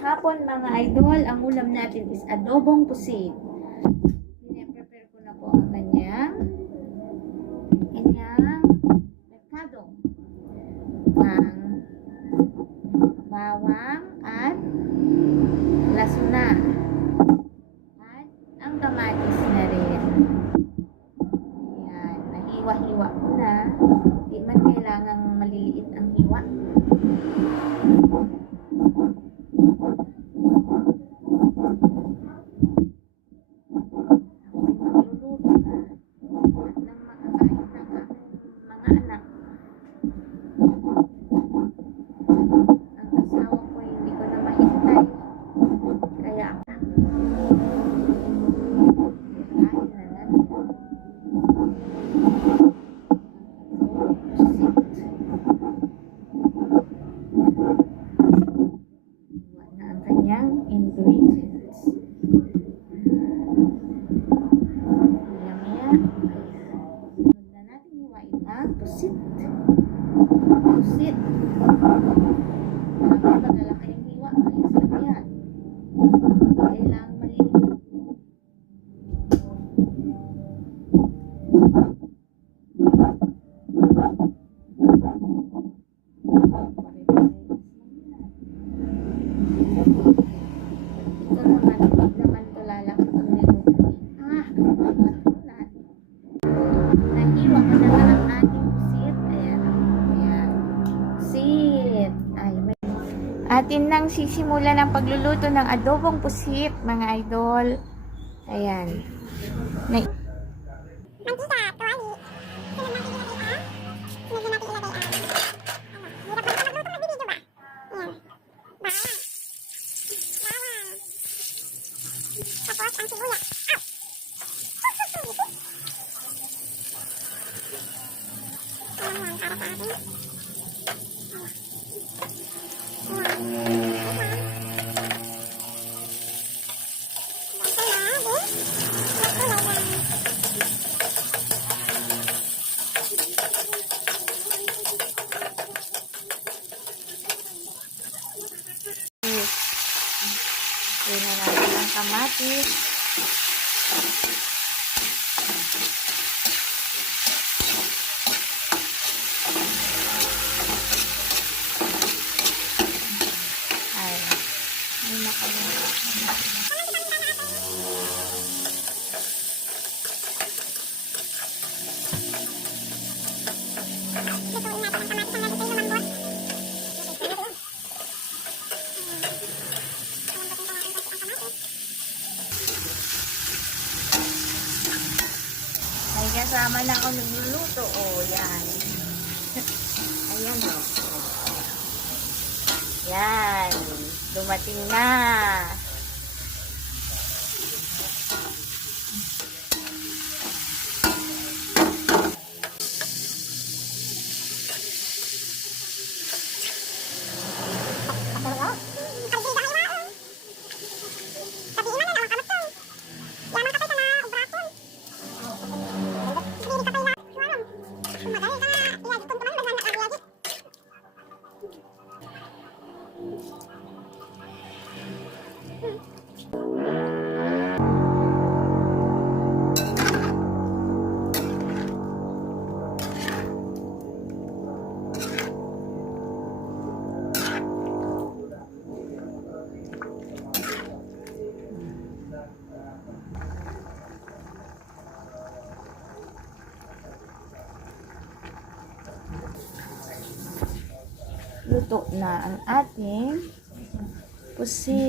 Hapon mga idol, ang ulam natin is adobong pusit. Pine-prepare ko na po ang kanyang merkado ng bawang at lasuna at ang kamatis na rin. Ayan, nahiwa-hiwa ko na. Di man kailangang maliliit ang hiwa. Ingredients. Sunod na natin hiwain ang pusit. Pusit. Kapag malalaki yung hiwa, ayos lang yan. Kailangan maliit. Atin nang sisimula ng pagluluto ng adobong pusit, mga idol. Ayan. Mantika, tuwali. Sunod natin ilagay hirap naman magluto, magbibidyo ba? Ayan. Bawang. Tapos ang sibuyas. Ayan, para sa atin. Lagyan na natin ang kamatis. Ay, may nakalimutan. Ay, kasama na ako nagluluto. O, yan. Ayan, o. Yan. Dumating na. Luto na ang ating pusit.